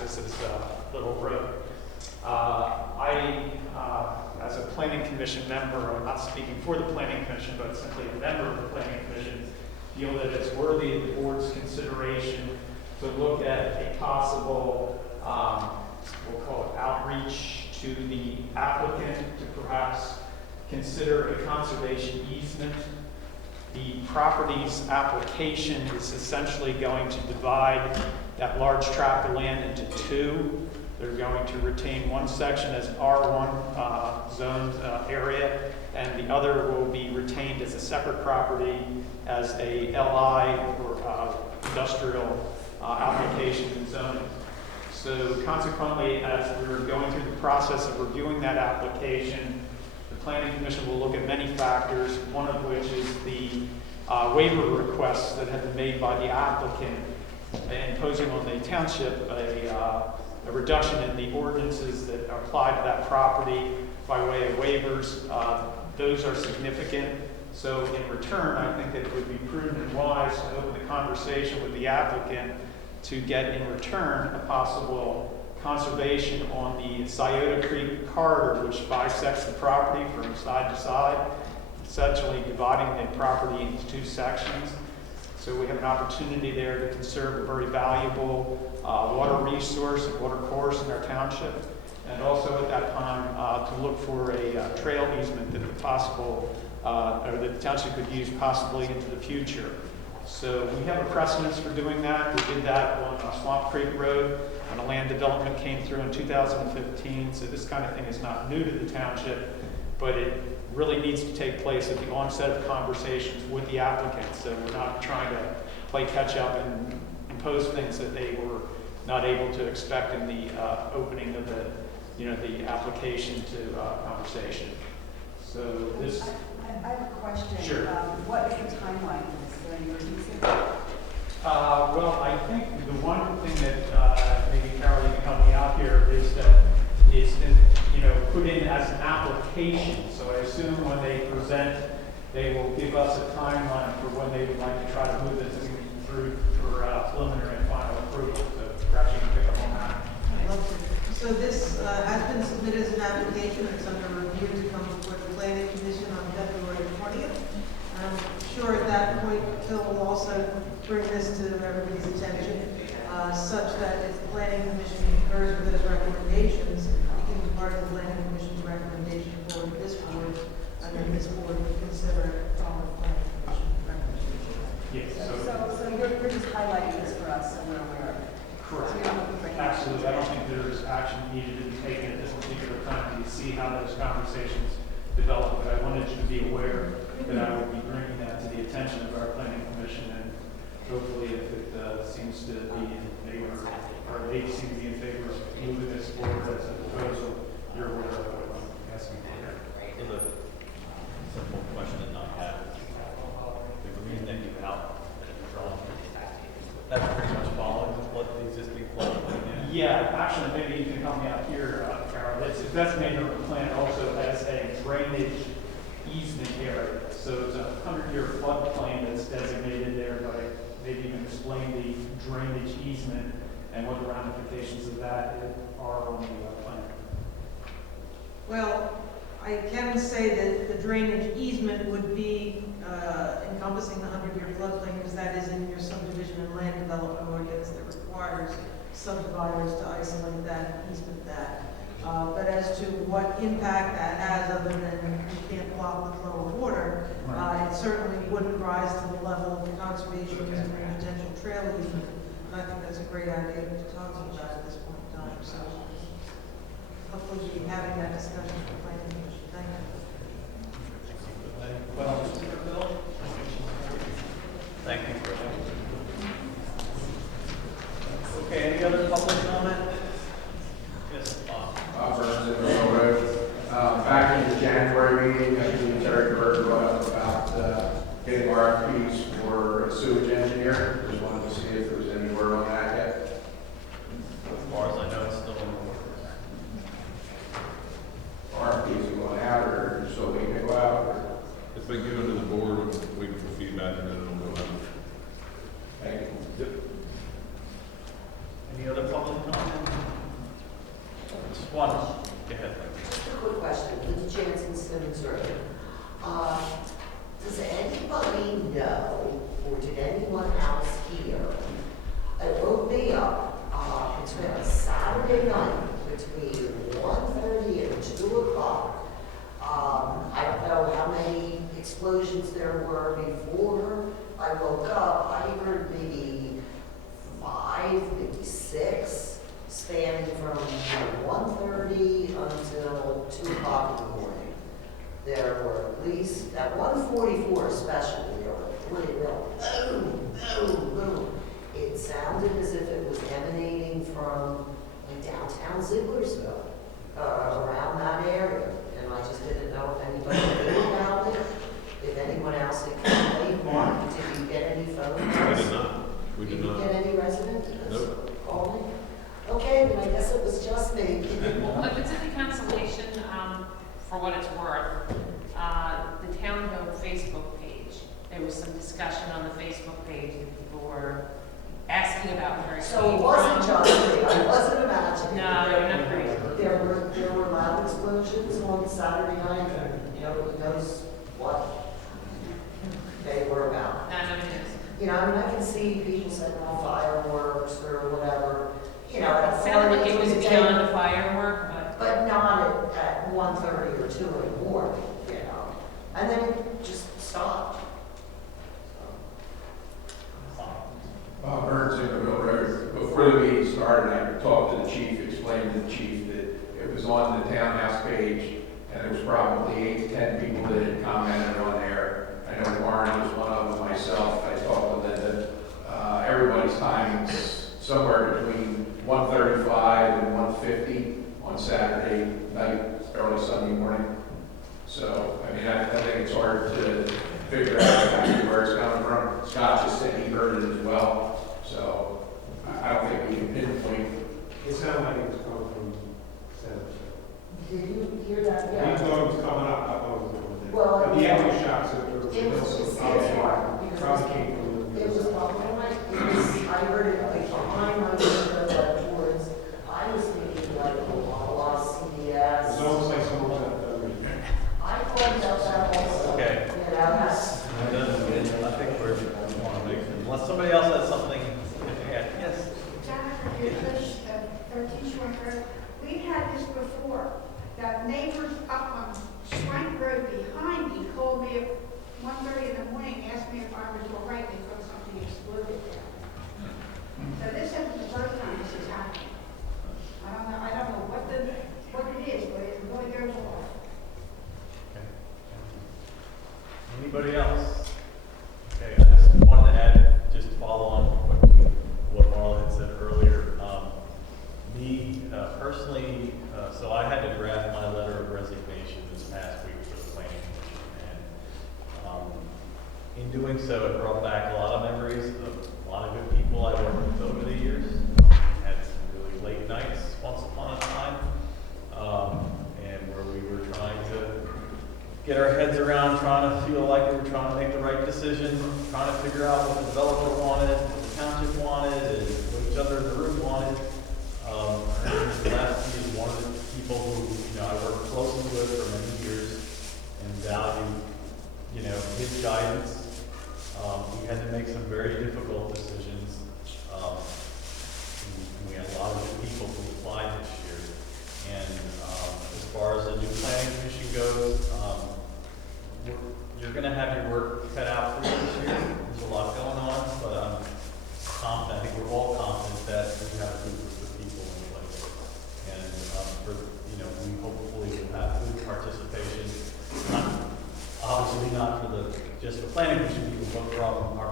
accesses Little Road. As a planning commission member, I'm not speaking for the planning commission, but simply a member of the planning commission, feel that it's worthy of the board's consideration to look at a possible, we'll call it outreach to the applicant to perhaps consider a conservation easement. The property's application is essentially going to divide that large tract of land into two. They're going to retain one section as R1 zoned area, and the other will be retained as a separate property as a LI or industrial application and zoning. So consequently, as we're going through the process of reviewing that application, the Planning Commission will look at many factors, one of which is the waiver requests that have been made by the applicant, imposing on the township a reduction in the ordinances that apply to that property by way of waivers. Those are significant. So in return, I think that it would be prudent and wise to open the conversation with the applicant to get in return a possible conservation on the Scioto Creek corridor, which bisects the property from side to side, essentially dividing the property into two sections. So we have an opportunity there to conserve a very valuable water resource and water course in our township, and also at that time to look for a trail easement that the possible, or that the township could use possibly into the future. So we have a precedence for doing that. We did that on Swamp Creek Road when a land development came through in 2015. So this kind of thing is not new to the township, but it really needs to take place at the onset of conversations with the applicant. So we're not trying to play catch up and impose things that they were not able to expect in the opening of the application to conversation. So this. I have a question. Sure. What is the timeline for this? Is there any urgency? Well, I think the one thing that maybe Carol, you can help me out here is that it's been, put in as an application. So I assume when they present, they will give us a timeline for when they would like to try to move this through for preliminary and final approval. So perhaps you can pick up on that. I'd love to. So this has been submitted as an application. It's under review to come before the Planning Commission on February 20th. I'm sure at that point, Phil will also bring this to everybody's attention, such that if the Planning Commission concurs with those recommendations, it can be part of the Planning Commission's recommendation for this board, and then this board would consider it from the Planning Commission recommendation. Yes. So you're just highlighting this for us, so we're aware of it. Correct. So you're not looking for any Absolutely. I don't think there's action needed to be taken at this particular time to see how those conversations develop, but I wanted you to be aware that I would be bringing that to the attention of our planning commission, and hopefully if it seems to be in favor, or they seem to be in favor of moving this forward as a proposal, you're aware of what I'm asking for here. The simple question that I have is the green that you out that it's drawn, that's pretty much following what the existing floodplain is. Yeah, actually, maybe you can help me out here, Carol. That's made on the plan also as a drainage easement area. So it's a 100-year floodplain that's designated there, but maybe you can explain the drainage easement and what the ramifications of that are on the plan. Well, I can say that the drainage easement would be encompassing the 100-year floodplain, because that is in your subdivision and land development ordinance that requires subdividers to isolate that and easement that. But as to what impact that has, other than you can't block the flow of water, it certainly wouldn't rise to the level of conservation and potential trail easement. And I think that's a great idea to talk about at this point in time. So hopefully we'll be having that discussion with the planning commission. Thank you. Well, Thank you for that. okay, any other public comment? Yes, Back in the January meeting, I believe Terry Berger brought up about getting RFPs for a sewage engineer. Just wanted to see if there was any word on that yet. as far as I know, it's still in the works. RFPs are going out, or so we can go out, or It's been given to the board, waiting for feedback, and then it'll go out. thank you. Any other public comment? We did not. We did Did you not. get any resident? Nope. Call me? Okay, then I guess it was just me. Well, if it's any consolation, for what it's worth, the Town Code Facebook page, there was some discussion on the Facebook page that people were asking about where it So came it wasn't from. just me, I wasn't imagining. No, you're not crazy. There were loud explosions on Saturday night, and, you know, who knows what they were about. No, it is. You know, I mean, I can see people setting off fireworks or whatever, you know, at a It sounded like party it was during the beyond day, the firework, but but not at 1:30 or 2 in the morning, you know. And then it just stopped. Burns in the Mill Road. Before the meeting started, I talked to the chief, explained to the chief that it was on the townhouse page, and there was probably 8 to 10 people that had commented on there. I know Warren was one of them, myself, I talked to Linda. Everybody's timing's somewhere between 1:35 and 1:50 on Saturday night, early Sunday morning. So, I mean, I think it's hard to figure out exactly where it's coming from. Scott just said he heard it as well, so I don't think we can pinpoint. It sounded like it was coming from Center. Did you hear that? He Yeah. thought it was coming up, I thought it was over there. Well, But the echo shots that were. It was just hard, because Probably came from. it was probably like, I heard it like behind my window, like towards, I was thinking like, Wawa, CVS. It's almost like someone was at the. I thought about that also. Okay. You know, that's, I think we're, unless somebody else has something to add. Yes. Jennifer Bush, 13 Short Road. We've had this before. The neighbors up on Swank Road behind me called me at 1:30 in the morning, asked me if I was all right because something exploded there. So this isn't the first time this is happening. I don't know what it is, but it really goes off. Okay. Anybody else? Okay, I just wanted to add, just to follow on quickly what Marla had said earlier. Me, personally, so I had to draft my letter of resignation this past week for the planning commission. And in doing so, it brought back a lot of memories of a lot of good people I worked with over the years. Had some really late nights once upon a time, and where we were trying to get our heads around, trying to feel like we were trying to make the right decision, trying to figure out what the developer wanted, what the township wanted, and what each other in the room wanted. Last is one of the people who, I worked closely with for many years and valued, his guidance. We had to make some very difficult decisions. We had a lot of good people who applied this year. And as far as the new planning commission goes, you're going to have your work cut out for you this year. There's a lot going on, but I'm confident, I think we're all confident that we have a good group of people in place. And we hopefully will have good participation, obviously not for just the planning commission people, but from our